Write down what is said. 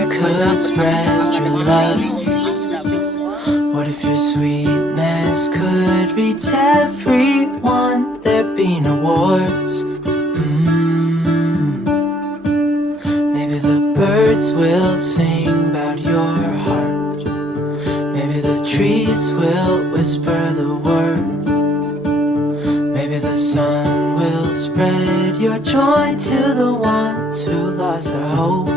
could spread your love? What if your sweetness could reach everyone? There'd be no wars. Maybe the birds will sing about your heart. Maybe the trees will whisper the word. Maybe the sun will spread your joy to the ones who lost their hope.